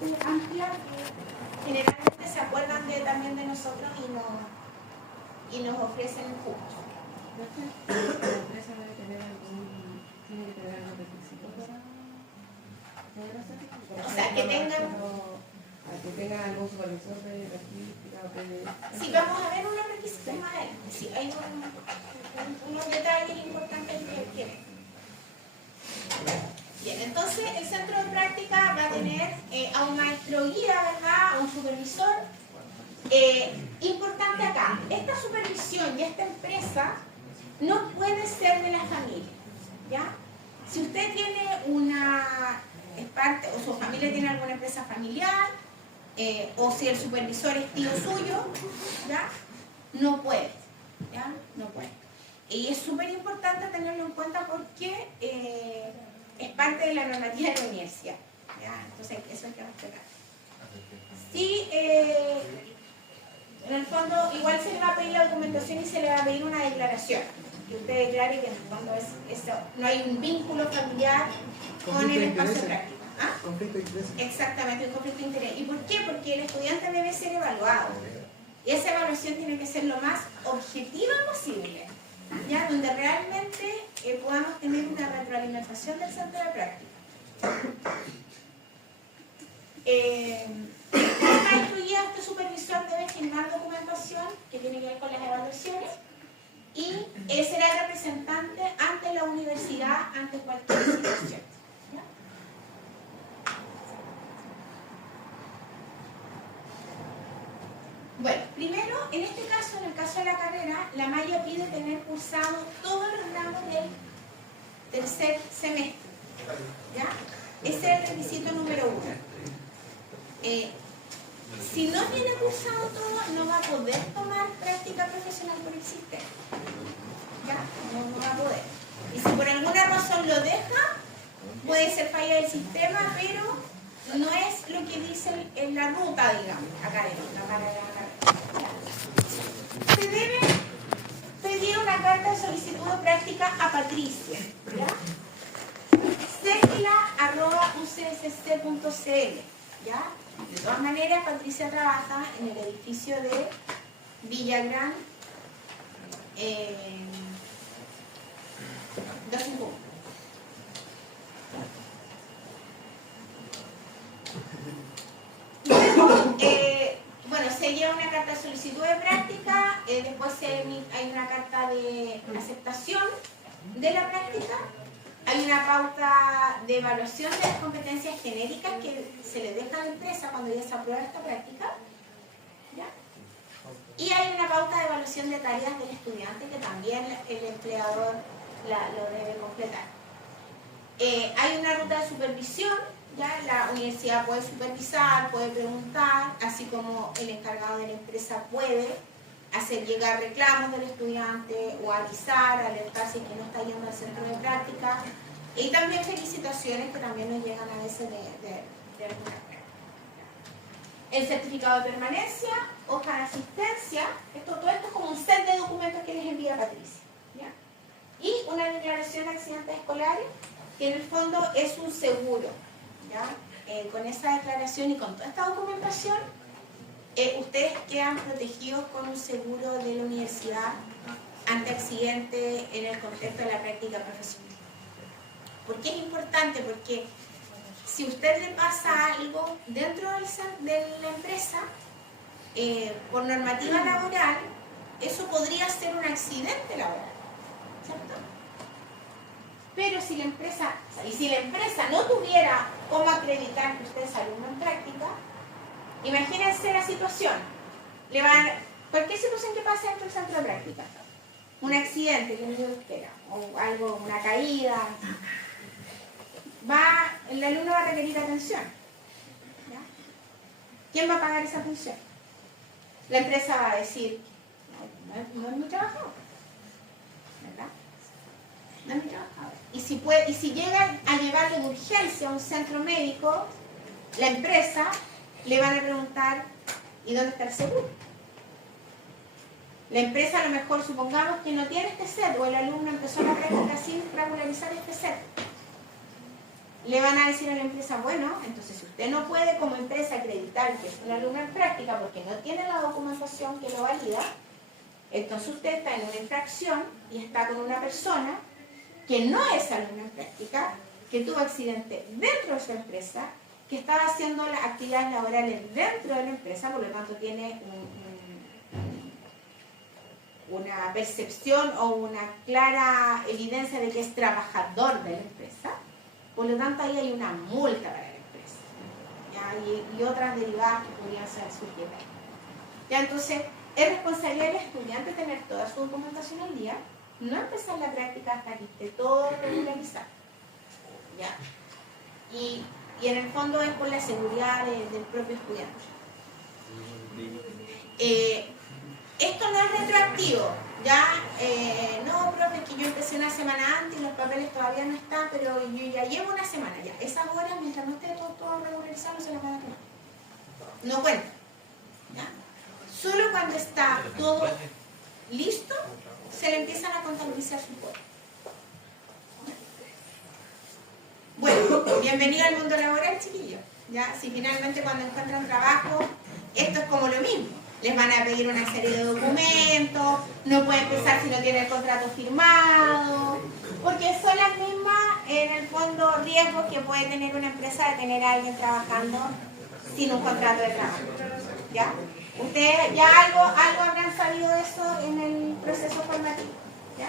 bastante amplia. Generalmente se acuerdan también de nosotros y nos ofrecen cupos. ¿La empresa debe tener tiene que tener algún requisito para poder hacerlo? O sea, que tengan algún supervisor de logística o de... Sí, vamos a ver unos requisitos más adelante. Sí, hay unos detalles importantes que quieren. Bien, entonces el centro de práctica va a tener a un maestro guía, ¿verdad? A un supervisor. Importante acá, esta supervisión y esta empresa no puede ser de la familia, ¿ya? Si usted tiene es parte, o su familia tiene alguna empresa familiar, o si el supervisor es tío suyo, ¿ya? No puede, ¿ya? No puede. Y es súper importante tenerlo en cuenta porque es parte de la normativa de la universidad, ¿ya? Entonces eso hay que respetar. Sí, en el fondo igual se le va a pedir la documentación y se le va a pedir una declaración. Que usted declare que en el fondo no hay un vínculo familiar con el espacio de práctica. ¿Ah? Conflicto de interés. Exactamente, un conflicto de interés. ¿Y por qué? Porque el estudiante debe ser evaluado. Y esa evaluación tiene que ser lo más objetiva posible, ¿ya? Donde realmente podamos tener una retroalimentación del centro de práctica. Este maestro guía, este supervisor debe firmar documentación que tiene que ver con las evaluaciones y será el representante ante la universidad, ante cualquier situación. ¿Ya? Bueno, primero, en este caso, en el caso de la carrera, la malla pide tener cursado todos los ramos del tercer semestre. ¿Ya? Ese es el requisito número 1. Si no tiene cursado todo, no va a poder tomar práctica profesional por el sistema. ¿Ya? No va a poder. Y si por alguna razón lo deja, puede ser falla del sistema, pero no es lo que dice en la ruta, digamos, académica para la carrera. Se debe pedir una carta de solicitud de práctica a Patricia. ¿Ya? Secla@ucsc.cl. ¿Ya? De todas maneras, Patricia trabaja en el edificio de Villagrán 251. Bueno, se lleva una carta de solicitud de práctica, después hay una carta de aceptación de la práctica. Hay una pauta de evaluación de las competencias genéricas que se le deja a la empresa cuando ya se aprueba esta práctica. ¿Ya? Y hay una pauta de evaluación de tareas del estudiante que también el empleador lo debe completar. Hay una ruta de supervisión, ¿ya? La universidad puede supervisar, puede preguntar, así como el encargado de la empresa puede hacer llegar reclamos del estudiante o avisar, alertar si es que no está yendo al centro de práctica, y también felicitaciones que también nos llegan a veces de alguna práctica. El certificado de permanencia, hoja de asistencia, todo esto es como un set de documentos que les envía Patricia, ¿ya? Y una declaración de accidentes escolares, que en el fondo es un seguro, ¿ya? Con esa declaración y con toda esta documentación, ustedes quedan protegidos con un seguro de la universidad ante accidente en el contexto de la práctica profesional. ¿Por qué es importante? Porque si a usted le pasa algo dentro de la empresa, por normativa laboral, eso podría ser un accidente laboral, ¿cierto? Pero si la empresa no tuviera cómo acreditar que usted es alumno en práctica, imagínense la situación. Cualquier situación que pase dentro del centro de práctica, un accidente que no se espera, o algo, una caída, el alumno va a requerir atención. ¿Ya? ¿Quién va a pagar esa atención? La empresa va a decir, no es mi trabajador, ¿verdad? No es mi trabajador. Y si llegan a llevarlo de urgencia a un centro médico, la empresa le van a preguntar, ¿y dónde está el seguro? La empresa a lo mejor, supongamos que no tiene este set, o el alumno empezó la práctica sin regularizar este set. le van a decir a la empresa, bueno, entonces si usted no puede como empresa acreditar que es una alumna en práctica porque no tiene la documentación que lo valida, entonces usted está en una infracción y está con una persona que no es alumna en práctica, que tuvo accidente dentro de su empresa, que estaba haciendo las actividades laborales dentro de la empresa, por lo tanto tiene una percepción o una clara evidencia de que es trabajador de la empresa. Por lo tanto, ahí hay una multa para la empresa, ¿ya? Y otras derivadas que podrían ser surgidas. ¿Ya? Entonces, es responsabilidad del estudiante tener toda su documentación al día, no empezar la práctica hasta que esté todo regularizado. ¿Ya? Y en el fondo es por la seguridad del propio estudiante. Esto no es retroactivo, ¿ya? No, profe, es que yo empecé una semana antes y los papeles todavía no están, pero yo ya llevo una semana, ya. Esas horas, mientras no esté todo regularizado, no se las van a tomar. No cuenta, ¿ya? Solo cuando está todo listo, se le empiezan a contabilizar sus horas. Bueno, bienvenido al mundo laboral, chiquillos. ¿Ya? Si finalmente cuando encuentran trabajo, esto es como lo mismo. Les van a pedir una serie de documentos, no puede empezar si no tiene el contrato firmado, porque son las mismas, en el fondo, riesgos que puede tener una empresa de tener a alguien trabajando sin un contrato de trabajo. ¿Ya? Ustedes ya algo habrán sabido de eso en el proceso formativo. ¿Ya?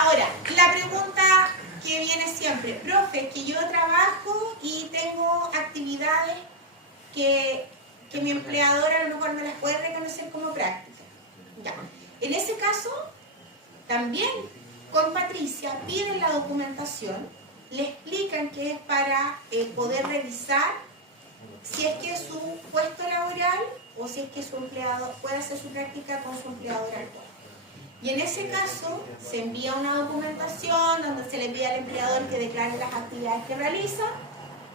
Ahora, la pregunta que viene siempre, profe, que yo trabajo y tengo actividades que mi empleador a lo mejor no las puede reconocer como práctica. Ya. En ese caso, también con Patricia piden la documentación, le explican que es para poder revisar si es que su puesto laboral o si es que su empleado puede hacer su práctica con su empleador actual. Y en ese caso se envía una documentación donde se le pide al empleador que declare las actividades que realiza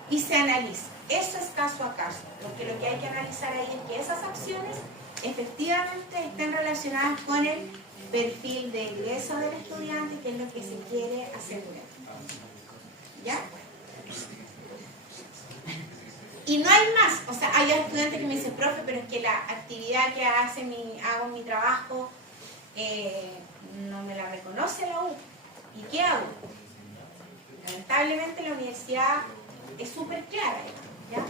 y se analiza. Eso es caso a caso, porque lo que hay que analizar ahí es que esas acciones efectivamente estén relacionadas con el perfil de ingreso del estudiante, que es lo que se quiere asegurar. ¿Ya? Y no hay más, o sea, hay estudiantes que me dicen, profe, pero es que la actividad que hago en mi trabajo no me la reconoce la U. ¿Y qué hago? Lamentablemente la universidad es súper clara, ¿ya?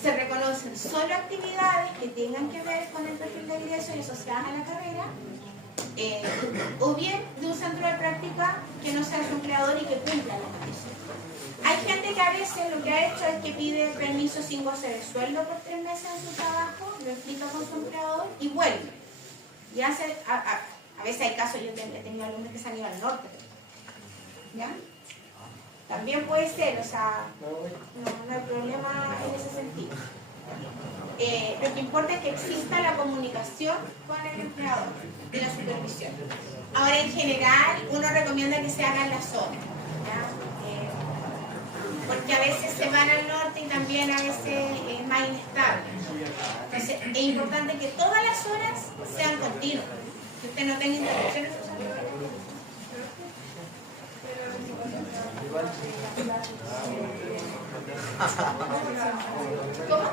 Se reconocen solo actividades que tengan que ver con el perfil de ingreso y asociadas a la carrera, o bien de un centro de práctica que no sea su empleador y que cumpla las condiciones. Hay gente que a veces lo que ha hecho es que pide permiso sin goce de sueldo por 3 meses en su trabajo, lo explica con su empleador y vuelve. Y a veces hay casos, yo he tenido alumnos que se han ido al norte, ¿ya? También puede ser, o sea, no hay problema en ese sentido. Lo que importa es que exista la comunicación con el empleador y la supervisión. Ahora, en general, uno recomienda que se haga en la zona, ¿ya? Porque a veces se van al norte y también a veces es más inestable. Entonces, es importante que todas las horas sean continuas, que usted no tenga interrupciones. ¿Cómo?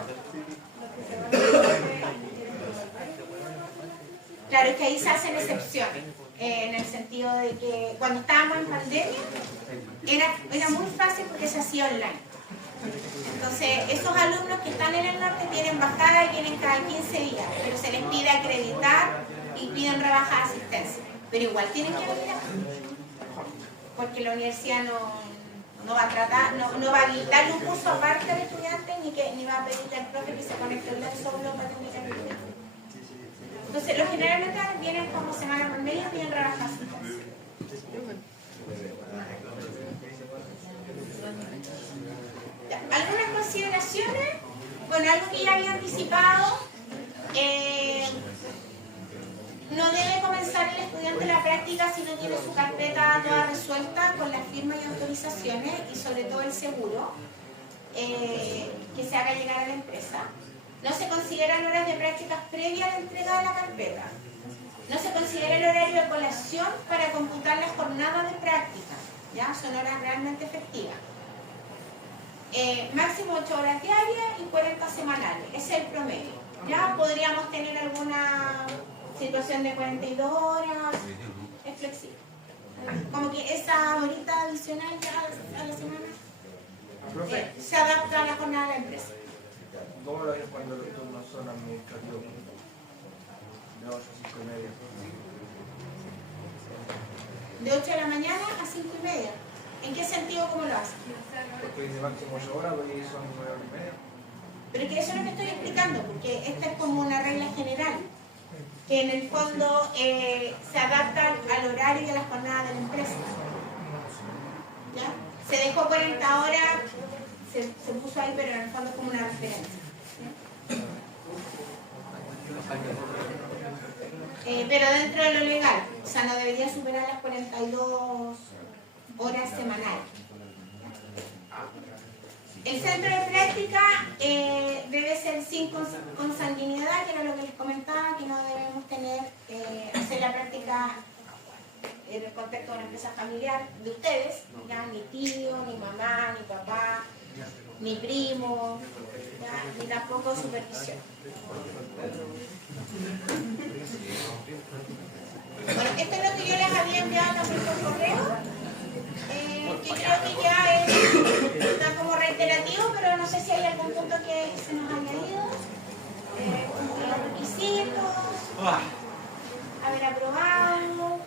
Claro, es que ahí se hacen excepciones, en el sentido de que cuando estábamos en pandemia era muy fácil porque se hacía online. Entonces, esos alumnos que están en el norte tienen bajada y vienen cada 15 días, pero se les pide acreditar y piden rebaja de asistencia. Pero igual tienen que venir acá, porque la universidad no va a tratar, no va a habilitarle un curso aparte al estudiante ni va a pedirle al profe que se conecte online solo para tener que acreditar. Entonces, los generalmente vienen como semana por medio y piden rebaja de asistencia. Algunas consideraciones, bueno, algo que ya había anticipado, no debe comenzar el estudiante la práctica si no tiene su carpeta toda resuelta con las firmas y autorizaciones y sobre todo el seguro que se haga llegar a la empresa. No se consideran horas de prácticas previas a la entrega de la carpeta. No se considera el horario de colación para computar las jornadas de práctica. ¿ya? Son horas realmente efectivas. Máximo 8 horas diarias y 40 semanales, ese es el promedio. Ya podríamos tener alguna situación de 42 horas, es flexible. Como que esa horita adicional ya a la semana se adapta a la jornada de la empresa. ¿Cómo lo ves cuando los turnos son administrativos? De 8 a 5 y media. De 8 de la mañana a 5 y media. ¿En qué sentido cómo lo hacen? Porque dice máximo 8 horas, porque son 9 horas y media. Pero es que eso es lo que estoy explicando, porque esta es como una regla general, que en el fondo se adapta al horario y a la jornada de la empresa. ¿Ya? Se dejó 40 horas, se puso ahí, pero en el fondo es como una referencia. Pero dentro de lo legal, o sea, no debería superar las 42 horas semanales. El centro de práctica debe ser sin consanguinidad, que era lo que les comentaba, que no debemos hacer la práctica en el contexto de una empresa familiar de ustedes, ya ni tío, ni mamá, ni papá, ni primo, ya, ni tampoco supervisión. Bueno, esto es lo que yo les había enviado también por correo, que creo que ya está como reiterativo, pero no sé si hay algún punto que se nos haya ido. Cumplir los requisitos, haber aprobado.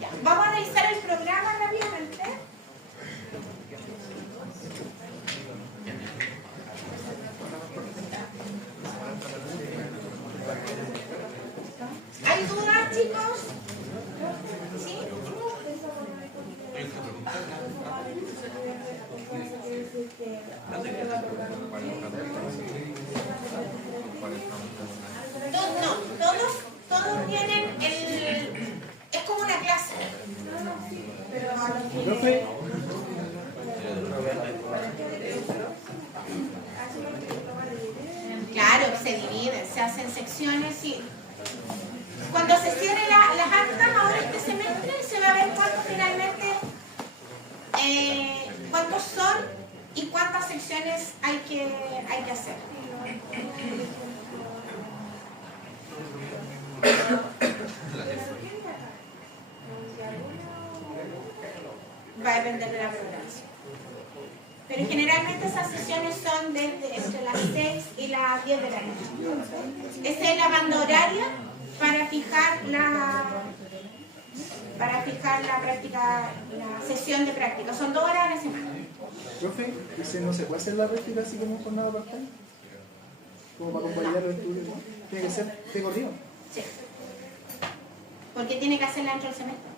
Ya, vamos a revisar el programa rápidamente. ¿Hay dudas, chicos? ¿Sí? Todos tienen es como una clase. Claro, se dividen, se hacen secciones y cuando se cierren las actas ahora este semestre se va a ver cuántos son y cuántas secciones hay que hacer. Va a depender de la programación. Pero generalmente esas sesiones son entre las 6 y las 10 de la noche. Esa es la banda horaria para fijar la práctica, la sesión de práctica. Son 2 horas a la semana. Profe, ¿y no se puede hacer la práctica así como jornada part-time? Como para convalidar los estudios, ¿no? Tiene que ser de corrido. Sí. Porque tiene que hacerla dentro del semestre.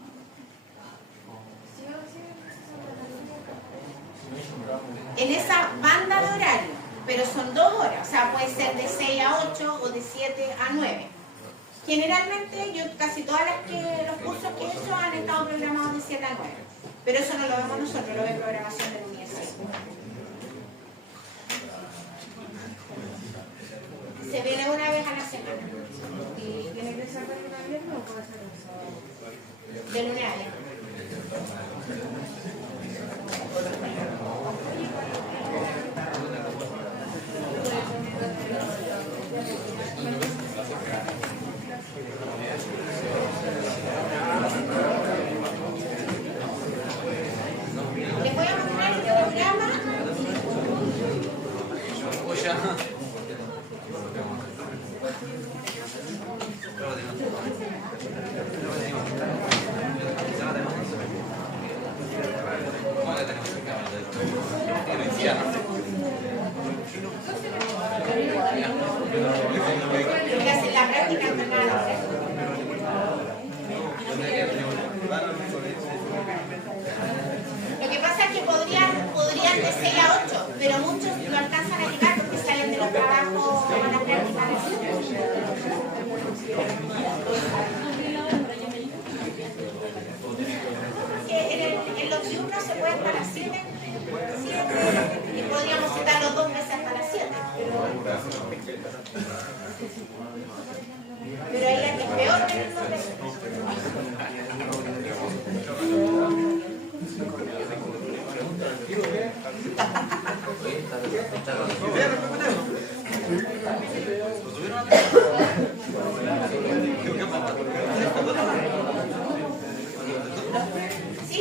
En esa banda de horario, pero son 2 horas, o sea, puede ser de 6 a 8 o de 7 a 9. Generalmente, casi todas los cursos que he hecho han estado programados de 7 a 9, pero eso no lo vemos nosotros, lo ve programación de la universidad. Se viene una vez a la semana. ¿Y tiene que ser de lunes a viernes o puede ser un sábado? De lunes a viernes. Les voy a mostrar el programa. Que hacen la práctica internada. Lo que pasa es que podrían de 6 a 8, pero muchos lo alcanzan a llegar porque salen de los trabajos a las prácticas. En los diurnos se puede hasta las 7 y podríamos citarlos 2 veces hasta las 7. Pero ahí es peor tener 2 veces. ¿Sí?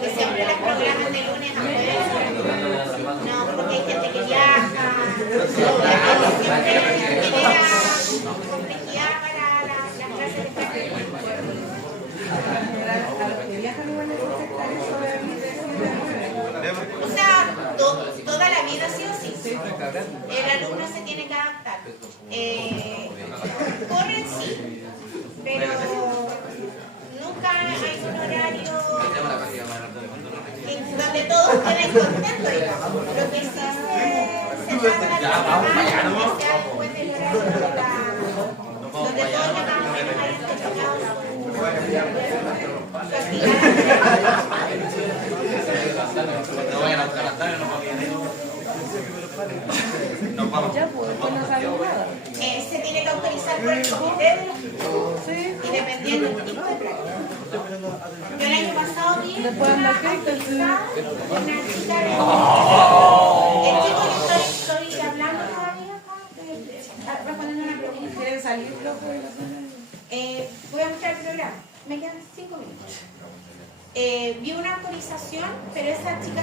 Que siempre los programas de lunes a jueves. No, porque hay gente que viaja. Siempre genera complejidad para las clases de práctica. A los que viajan igual les gusta estar en O sea, toda la vida sí o sí. El alumno se tiene que adaptar. Corren sí, pero nunca hay un horario donde todos queden contentos, digamos. Lo que sí se trata de que sea después del horario donde todos los alumnos hayan terminado su actividad. No vayan a buscar las tablas, nos vamos. Ya, pues, después no sabemos nada. Se tiene que autorizar por el comité de los equipos y dependiendo del tipo de práctica. Yo el año pasado vi Después anda una Cristo, autorizada, una chica de... El chico que estoy hablando todavía, respondiendo una pregunta. ¿Quieren salir, loco? Voy a mostrar el programa. Me quedan 5 minutos. Vi una autorización, pero esa chica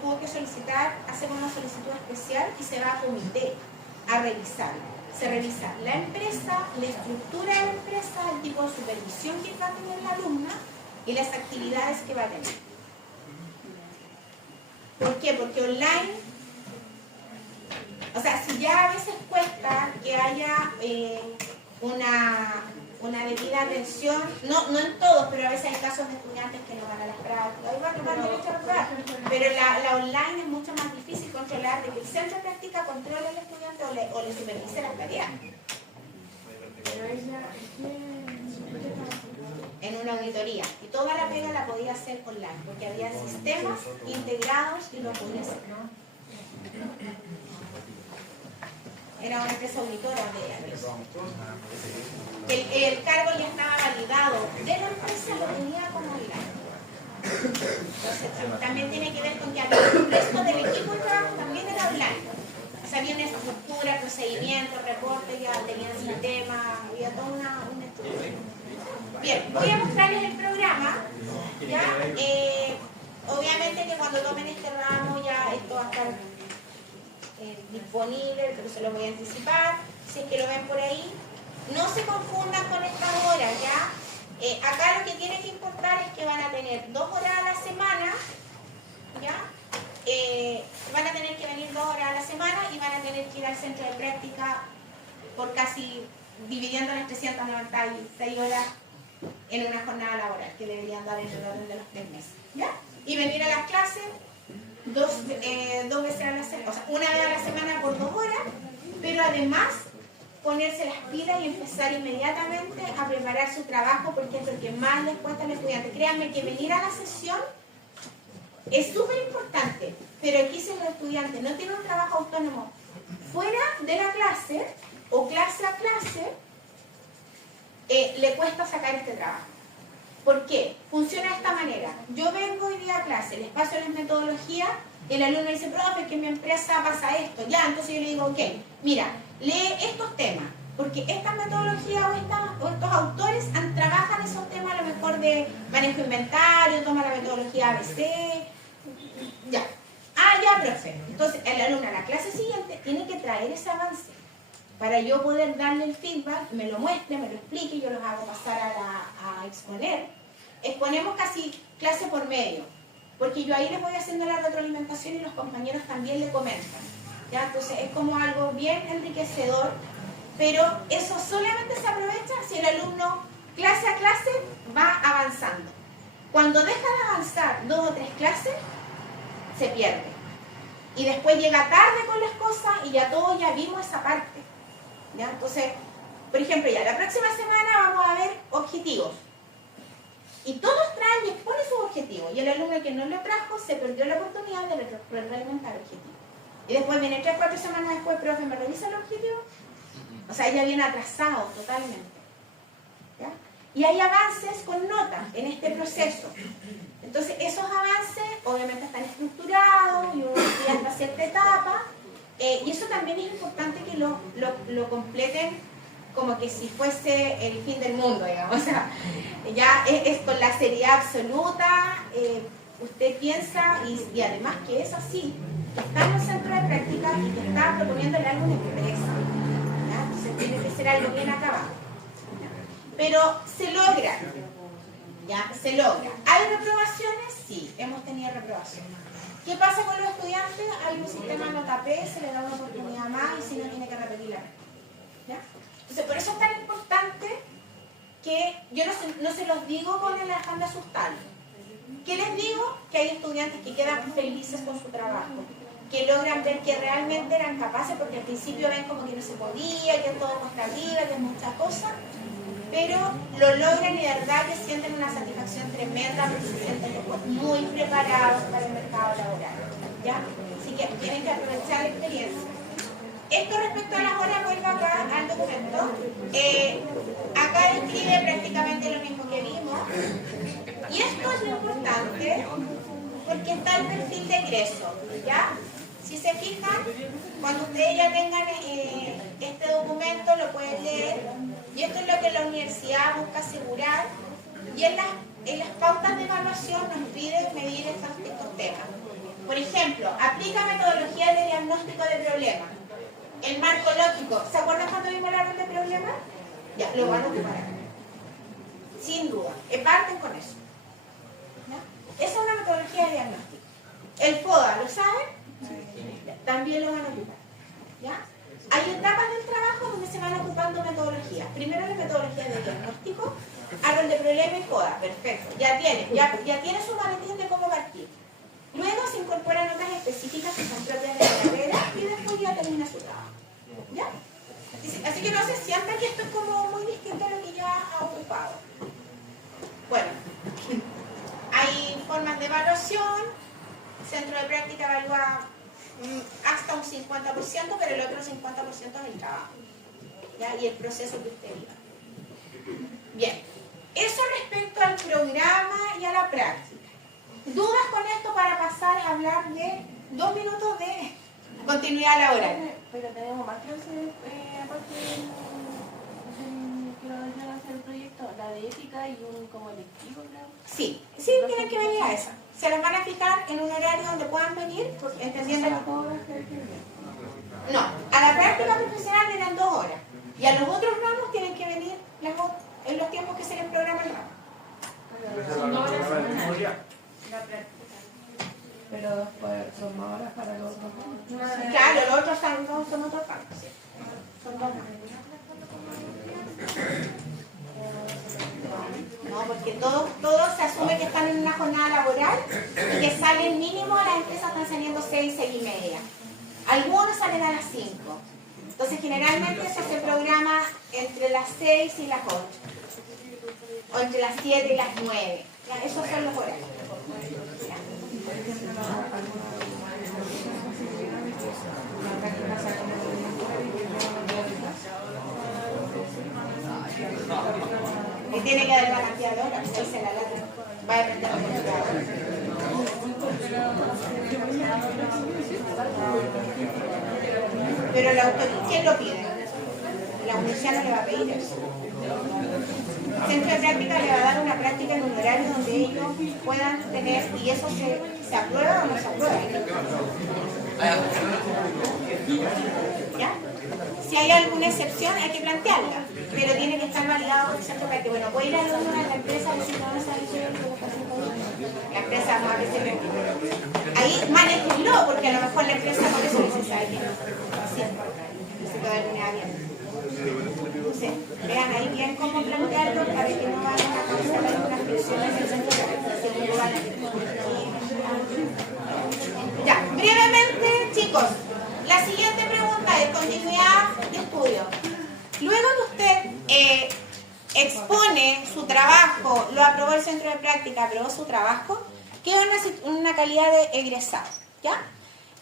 tuvo que solicitar, hacer una solicitud especial y se va a comité a revisar. Se revisa la empresa, la estructura de la empresa, el tipo de supervisión que va a tener la alumna y las actividades que va a tener. ¿Por qué? Porque online, o sea, si ya a veces cuesta que haya una debida atención, no en todos, pero a veces hay casos de estudiantes que no van a las prácticas, y van derecho a las prácticas, pero la online es mucho más difícil controlar, de que el centro de práctica controle al estudiante o le supervise las tareas. En una auditoría, y toda la pega la podía hacer online, porque había sistemas integrados y lo podía hacer. Era una empresa auditora de eso. El cargo ya estaba validado de la empresa, lo tenía como online. Entonces, también tiene que ver con que el resto del equipo de trabajo también era online. O sea, había una estructura, procedimientos, reportes, ya tenían sistema, había toda una estructura. Bien, voy a mostrarles el programa. ¿Ya? Obviamente que cuando tomen este ramo ya esto va a estar disponible, pero se lo voy a anticipar. Si es que lo ven por ahí, no se confundan con estas horas, ¿ya? Acá lo que tiene que importar es que van a tener 2 horas a la semana, ¿ya? Van a tener que venir 2 horas a la semana y van a tener que ir al centro de práctica por casi, dividiendo las 396 horas en una jornada laboral que deberían dar en el orden de los 3 meses, ¿ya? Y venir a las clases dos veces a la semana, o sea, una vez a la semana por 2 horas, pero además ponerse las pilas y empezar inmediatamente a preparar su trabajo, porque es lo que más les cuesta al estudiante. Créanme que venir a la sesión es súper importante, pero aquí si el estudiante no tiene un trabajo autónomo fuera de la clase o clase a clase, le cuesta sacar este trabajo. ¿Por qué? Funciona de esta manera. Yo vengo hoy día a clase, les paso las metodologías, el alumno dice, profe, que en mi empresa pasa esto. Ya, entonces yo le digo, ok, mira, lee estos temas, porque estas metodologías o estos autores trabajan esos temas a lo mejor de manejo de inventario, toma la metodología ABC, ya. Ah, ya, profe. Entonces el alumno a la clase siguiente tiene que traer ese avance para yo poder darle el feedback, me lo muestre, me lo explique, yo los hago pasar a exponer. Exponemos casi clase por medio, porque yo ahí les voy haciendo la retroalimentación y los compañeros también le comentan. ¿Ya? Entonces es como algo bien enriquecedor, pero eso solamente se aprovecha si el alumno clase a clase va avanzando. Cuando deja de avanzar 2 o 3 clases, se pierde. Y después llega tarde con las cosas y ya todos ya vimos esa parte. ¿Ya? Entonces, por ejemplo, ya la próxima semana vamos a ver objetivos. Y todos traen y exponen sus objetivos. y el alumno que no lo trajo se perdió la oportunidad de reglamentar el objetivo. Y después viene 3-4 semanas después, profe, ¿me revisa el objetivo? O sea, ya viene atrasado totalmente. ¿Ya? Y hay avances con notas en este proceso. Entonces, esos avances obviamente están estructurados y uno estudia hasta cierta etapa. Y eso también es importante que lo completen como que si fuese el fin del mundo, digamos. O sea, ya es con la seriedad absoluta. Usted piensa, y además que es así, que está en el centro de práctica y que está proponiéndole algo a una empresa. ¿Ya? Entonces tiene que ser algo bien acabado. Pero se logra. ¿Ya? Se logra. ¿Hay reprobaciones? Sí, hemos tenido reprobaciones. ¿Qué pasa con los estudiantes? Hay un sistema nota P, se le da una oportunidad más y si no tiene que repetir la nota. ¿Ya? Entonces, por eso es tan importante que yo no se los digo con el afán de asustarlos. ¿Qué les digo? Que hay estudiantes que quedan felices con su trabajo, que logran ver que realmente eran capaces, porque al principio ven como que no se podía, que todo cuesta arriba, que es muchas cosas, pero lo logran y de verdad que sienten una satisfacción tremenda porque se sienten después muy preparados para el mercado laboral. ¿Ya? Así que tienen que aprovechar la experiencia. Esto respecto a las horas, vuelvo acá al documento. Acá describe prácticamente lo mismo que vimos. Y esto es lo importante porque está el perfil de egreso. ¿Ya? Si se fijan, cuando ustedes ya tengan este documento lo pueden leer. Y esto es lo que la universidad busca asegurar. Y en las pautas de evaluación nos pide medir estos temas. Por ejemplo, aplica metodología de diagnóstico de problemas. El marco lógico. ¿Se acuerdan cuando vimos el árbol de problemas? Ya, lo van a ocupar acá. Sin duda. Parten con eso. ¿Ya? Esa es una metodología de diagnóstico. El FODA, ¿lo saben? Ya, también lo van a ocupar. ¿Ya? Hay etapas del trabajo donde se van ocupando metodologías. Primero la metodología de diagnóstico, árbol de problema y FODA. Perfecto. Ya tiene su maletín de cómo partir. Luego se incorporan notas específicas que son propias de la carrera y después ya termina su trabajo. ¿Ya? Así que no se sientan que esto es como muy distinto a lo que ya ha ocupado. Bueno, hay formas de evaluación. Centro de práctica evalúa hasta un 50%, pero el otro 50% es el trabajo. ¿Ya? Y el proceso que usted viva. Bien, eso respecto al programa y a la práctica. ¿Dudas con esto para pasar a hablar de 2 minutos de continuidad laboral? Pero tenemos más clases, aparte que nos dejan hacer el proyecto, la de ética y un como electivo, ¿no? Sí, tienen que venir a esa. Se las van a fijar en un horario donde puedan venir, porque entendiendo no, a la práctica profesional le dan 2 horas. Y a los otros ramos tienen que venir en los tiempos que se les programa el ramo. Son 2 horas semanales. La práctica. Pero después son más horas para los otros ramos. Claro, los otros son otros ramos. Sí. Son 2 horas. No, porque todos se asume que están en una jornada laboral y que salen mínimo, las empresas están saliendo 6, 6 y media. Algunos salen a las 5. Entonces generalmente eso se programa entre las 6 y las 8. O entre las 7 y las 9. Ya, esos son los horarios. Por ejemplo, alguna facilidad de que la práctica se haga en el horario y que Y tiene que dar la cantidad de horas, él se la lata. Va a depender de la hora. Pero ¿quién lo pide? La universidad no le va a pedir eso. El centro de práctica le va a dar una práctica en un horario donde ellos puedan tener, y eso se aprueba o no se aprueba. ¿Ya? Si hay alguna excepción hay que plantearla, pero tiene que estar validado por el centro de práctica. Bueno, puede ir a la empresa y decir, no, la empresa no a veces ahí manéjenlo, porque a lo mejor la empresa por eso dice, ¿sabe qué? Sí, se puede dar una bien. Entonces, vean ahí bien cómo plantearlo para que no vayan a causar algunas presiones en el centro de práctica. Ya, brevemente, chicos, la siguiente pregunta es continuidad de estudio. Luego que usted expone su trabajo, lo aprobó el centro de práctica, aprobó su trabajo, queda una calidad de egresado, ¿ya?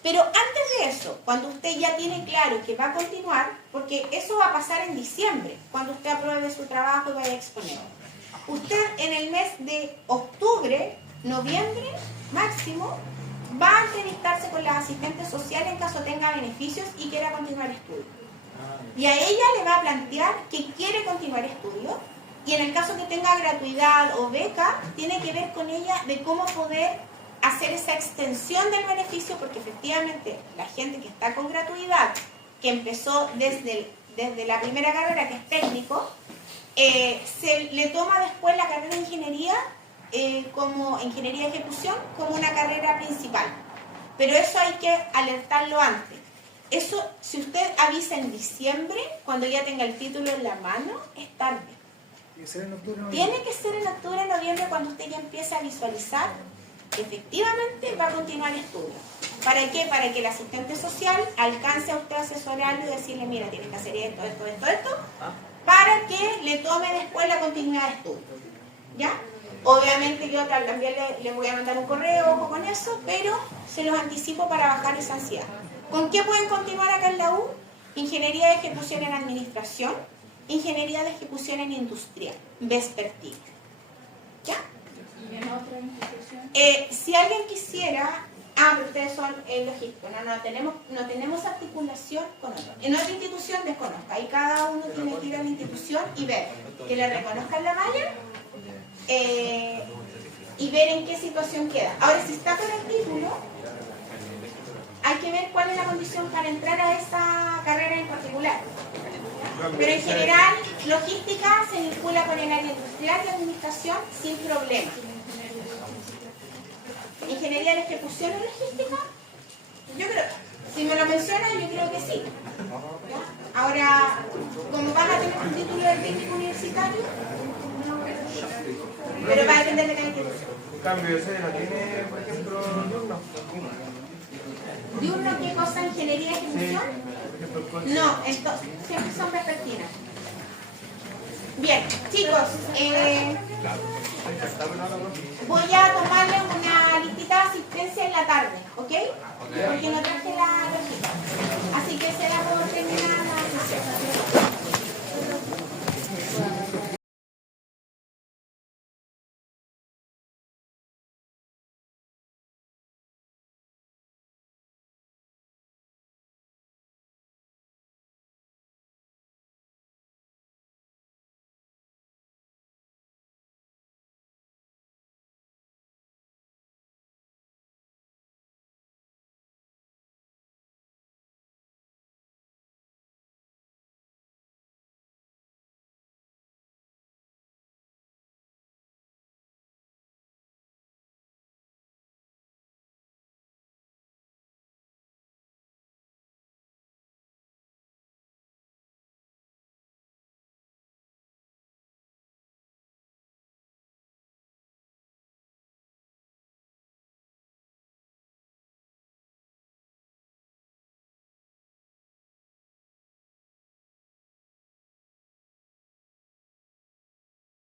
Pero antes de eso, cuando usted ya tiene claro que va a continuar, porque eso va a pasar en diciembre, cuando usted apruebe su trabajo y vaya a exponer. Usted en el mes de octubre, noviembre, máximo, va a entrevistarse con la asistente social en caso tenga beneficios y quiera continuar estudios. Y a ella le va a plantear que quiere continuar estudios, y en el caso que tenga gratuidad o beca, tiene que ver con ella de cómo poder hacer esa extensión del beneficio, porque efectivamente la gente que está con gratuidad, que empezó desde la primera carrera, que es técnico, se le toma después la carrera de ingeniería, como ingeniería de ejecución, como una carrera principal. Pero eso hay que alertarlo antes. Eso, si usted avisa en diciembre, cuando ya tenga el título en la mano, es tarde. Tiene que ser en octubre, ¿no? Tiene que ser en octubre o noviembre, cuando usted ya empiece a visualizar que efectivamente va a continuar el estudio. ¿Para qué? Para que el asistente social alcance a usted a asesorarlo y decirle, mira, tienes que hacer esto, para que le tome después la continuidad de estudio. ¿Ya? Obviamente yo también le voy a mandar un correo, ojo con eso, pero se los anticipo para bajar esa ansiedad. ¿Con qué pueden continuar acá en la U? Ingeniería de ejecución en administración, ingeniería de ejecución en industrial, vespertina. ¿Ya? ¿Y en otra institución? Si alguien quisiera, pero ustedes son logísticos, no tenemos articulación con otro. En otra institución desconozca, ahí cada uno tiene que ir a la institución y ver que le reconozcan la malla, y ver en qué situación queda. Ahora, si está con el título, hay que ver cuál es la condición para entrar a esa carrera en particular. Pero en general, logística se vincula con el área industrial y administración sin problema. Ingeniería de ejecución en logística, yo creo, si me lo mencionan, yo creo que sí. ¿Ya? Ahora, como van a tener un título de técnico universitario, pero va a depender de la institución. En cambio, ese no tiene, por ejemplo, diurno. ¿Diurno qué cosa? ¿Ingeniería de ejecución? No, entonces, siempre son vespertinas. Bien, chicos, voy a tomarles una listita de asistencia en la tarde, ¿ok? Porque no traje la logística. Así que se la puedo terminar la sesión.